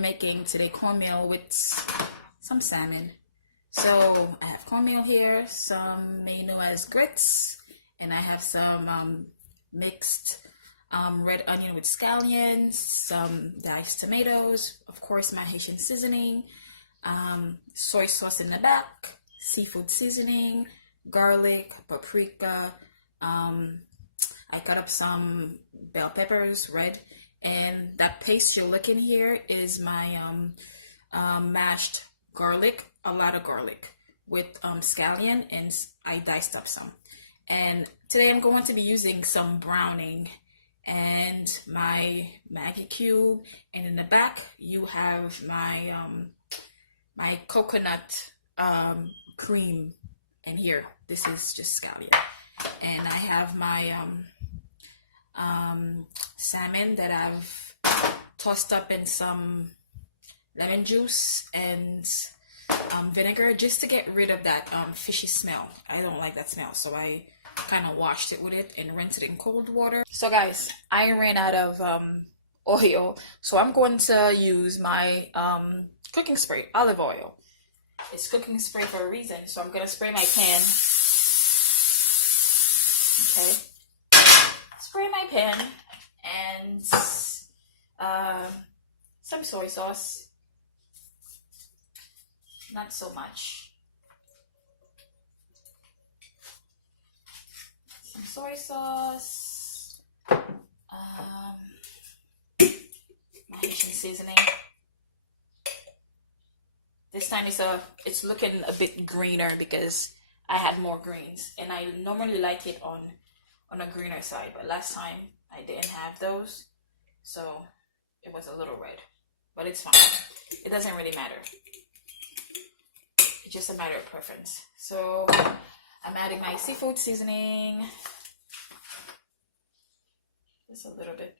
Making today cornmeal with some salmon. So I have cornmeal here, some may know as grits, and I have some mixed red onion with scallions, some diced tomatoes, of course my Haitian seasoning, soy sauce in the back, seafood seasoning, garlic, paprika. I cut up some bell peppers, red, and that paste you're looking here is my mashed garlic, a lot of garlic with scallion, and I diced up some. And today I'm going to be using some browning and my Maggi cube, and in the back you have my my coconut cream, and here this is just scallion, and I have my salmon that I've tossed up in some lemon juice and vinegar just to get rid of that fishy smell. I don't like that smell, so I kind of washed it with it and rinsed it in cold water. So guys, I ran out of oil, so I'm going to use my cooking spray, olive oil. It's cooking spray for a reason, so I'm gonna spray my pan. Okay, spray my pan and some soy sauce. Not so much. Some soy sauce. My Haitian seasoning. This time it's looking a bit greener because I had more greens, and I normally like it on a greener side, but last time I didn't have those, so it was a little red, but it's fine. It doesn't really matter. It's just a matter of preference. So I'm adding my seafood seasoning, just a little bit.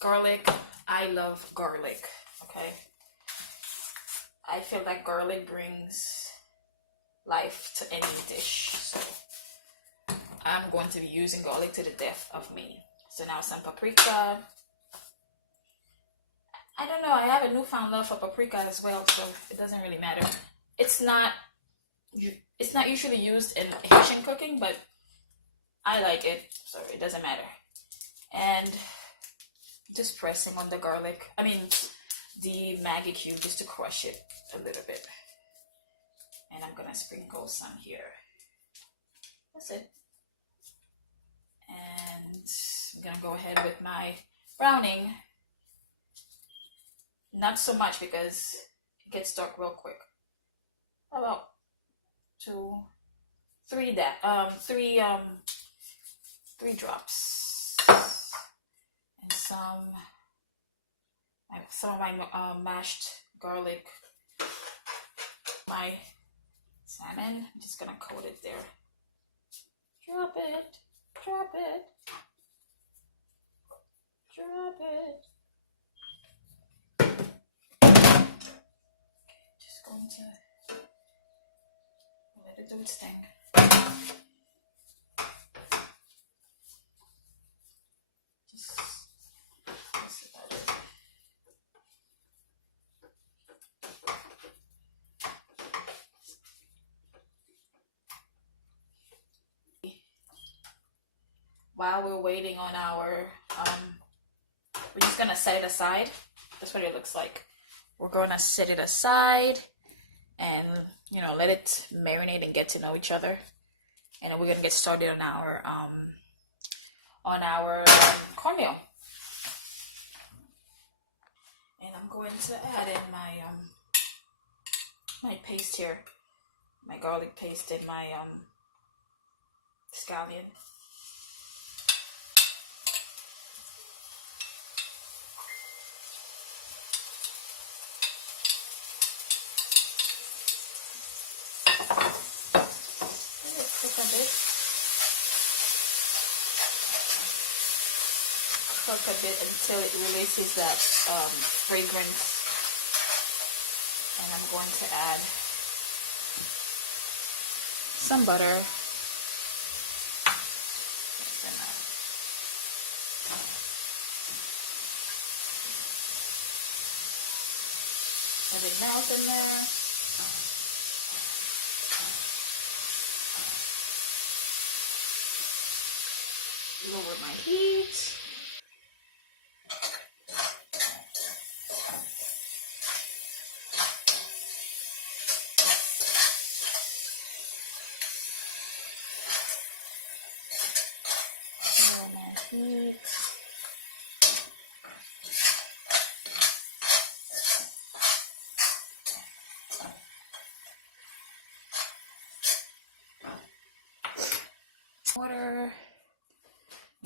Garlic. I love garlic. Okay, I feel like garlic brings life to any dish, so I'm going to be using garlic to the death of me. So now some paprika. I don't know, I have a newfound love for paprika as well, so it doesn't really matter. It's not usually used in Haitian cooking, but I like it, so it doesn't matter. And just pressing on the garlic, the Maggi cube, just to crush it a little bit. And I'm gonna sprinkle some here. That's it. And I'm gonna go ahead with my browning. Not so much because it gets dark real quick. About 3 drops, and some of my mashed garlic, my salmon. I'm just gonna coat it there. Drop it, drop it, drop it. Okay, just going to let it do its thing. That's about it. While we're waiting on our, we're just gonna set it aside. That's what it looks like. We're gonna set it aside and, let it marinate and get to know each other. And then we're gonna get started on our cornmeal. And I'm going to add in my paste here, my garlic paste and my scallion. Cook a bit until it releases that fragrance, and I'm going to add some butter. Let it melt in there. Lower my heat. Lower my heat. Water.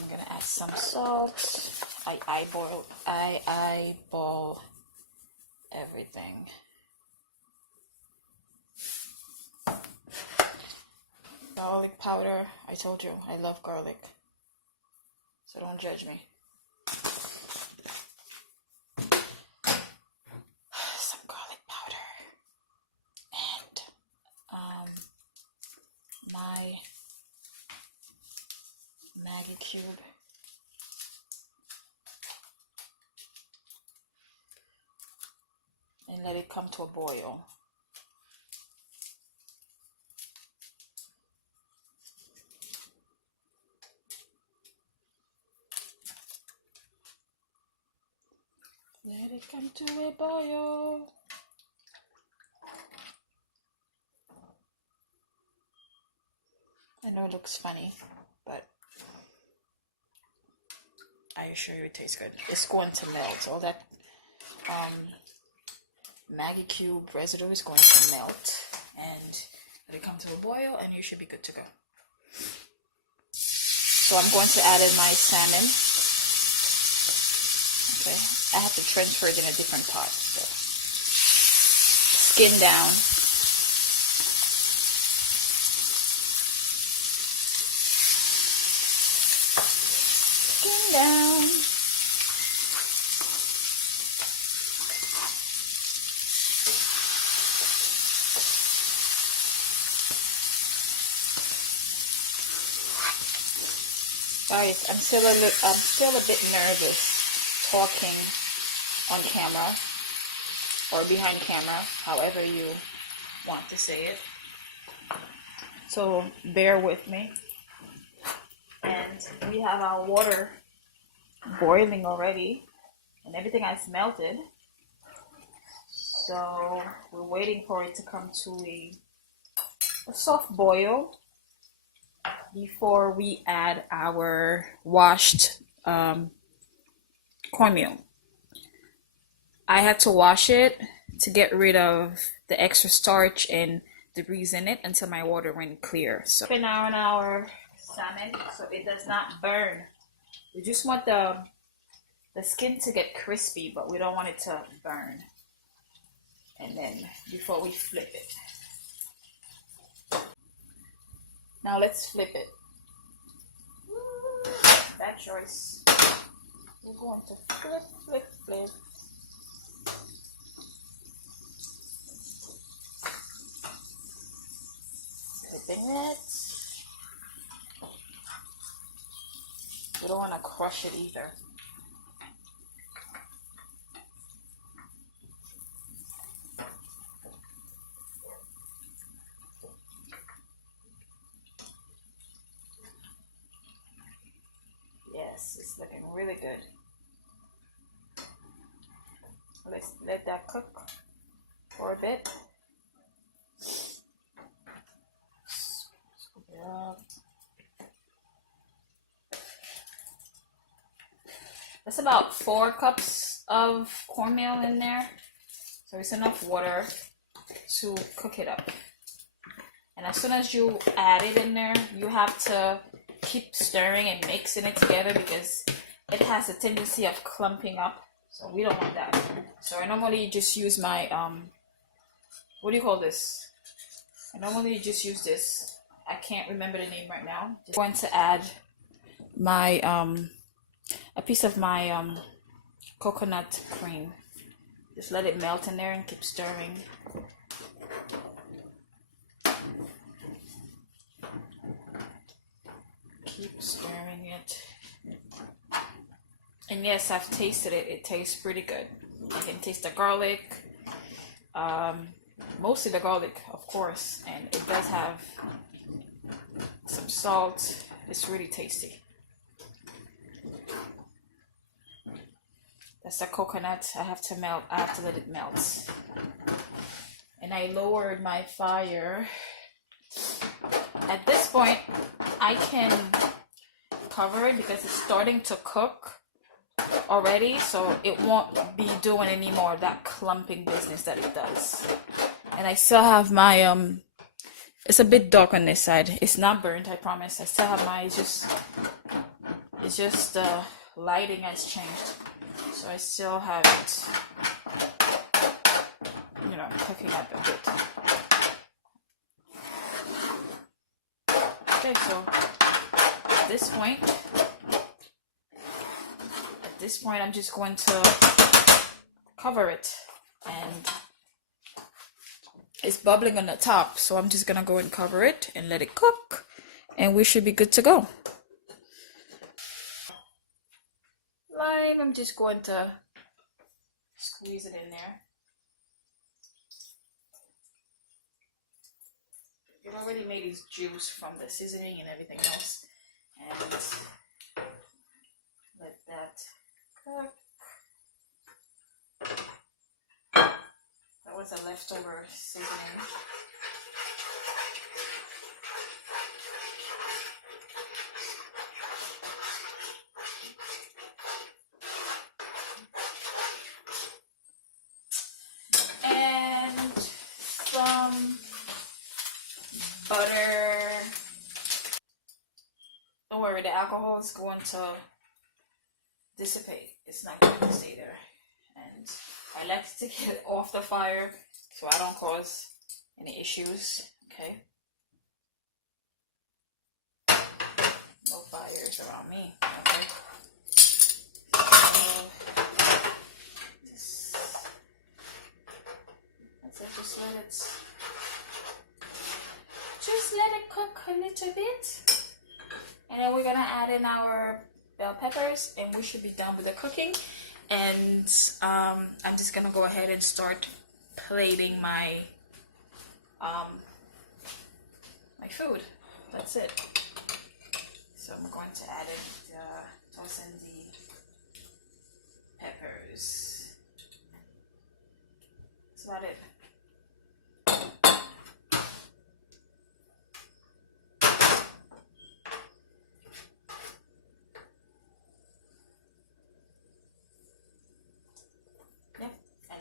I'm gonna add some salt. I eyeball everything. Garlic powder. I told you I love garlic, so don't judge me. Some garlic powder and my Maggi cube. And let it come to a boil. Let it come to a boil. I know it looks funny, but I assure you it tastes good. It's going to melt. All that Maggi cube residue is going to melt, and let it come to a boil, and you should be good to go. So I'm going to add in my salmon. Okay, I have to transfer it in a different pot. So skin down. Skin down. Guys, I'm still a bit nervous talking on camera or behind camera, however you want to say it. So bear with me. And we have our water boiling already, and everything has melted. So we're waiting for it to come to a soft boil before we add our washed cornmeal. I had to wash it to get rid of the extra starch and debris in it until my water went clear. So keep an eye on our salmon so it does not burn. We just want the skin to get crispy, but we don't want it to burn. And then before we flip it. Now let's flip it. Bad choice. We're going to flip, flip, flip. Flipping it. We don't want to crush it either. Yes, it's looking really good. Let's let that cook for a bit. Scoop it up. That's about 4 cups of cornmeal in there. So it's enough water to cook it up. And as soon as you add it in there, you have to keep stirring and mixing it together because it has a tendency of clumping up. So we don't want that. So I normally just use my, what do you call this? I normally just use this. I can't remember the name right now. Just going to add my, a piece of my coconut cream. Just let it melt in there and keep stirring. keep stirring it. And yes, I've tasted it. It tastes pretty good. I can taste the garlic, mostly the garlic, of course, and it does have some salt. It's really tasty. That's the coconut. I have to melt. I have to let it melt. And I lowered my fire. At this point, I can cover it because it's starting to cook already, so it won't be doing any more of that clumping business that it does. And I still have my it's a bit dark on this side. It's not burnt, I promise. I still have my it's just the lighting has changed, so I still have it, you know, cooking up a bit. Okay, so at this point I'm just going to cover it, and it's bubbling on the top, so I'm just gonna go and cover it and let it cook, and we should be good to go. Lime, I'm just going to squeeze it in there. It already made its juice from the seasoning and everything else, and let that cook. That was a leftover seasoning. And some butter. Don't worry, the alcohol is going to dissipate. It's not going to stay there. And I like to take it off the fire so I don't cause any issues. Okay. No fires around me. Okay. So that's it. Just let it cook a little bit, and then we're gonna add in our bell peppers, and we should be done with the cooking. And I'm just gonna go ahead and start plating my my food. That's it. So I'm going to add in toss in the peppers. That's about it.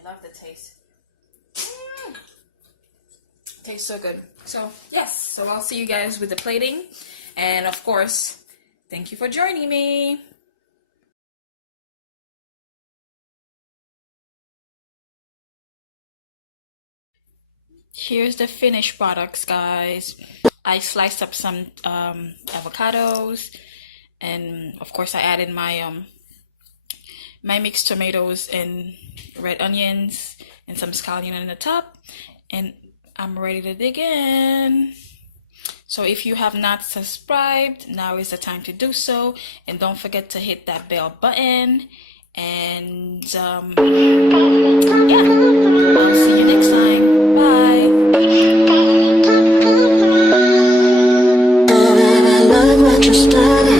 Love the taste. Tastes so good. So yes, so I'll see you guys with the plating, and of course, thank you for joining me. Here's the finished products, guys. I sliced up some avocados, and of course I added my my mixed tomatoes and red onions and some scallion on the top, and I'm ready to dig in. So if you have not subscribed, now is the time to do so, and don't forget to hit that bell button. And yeah, I'll see you next time. Bye. I love what you started.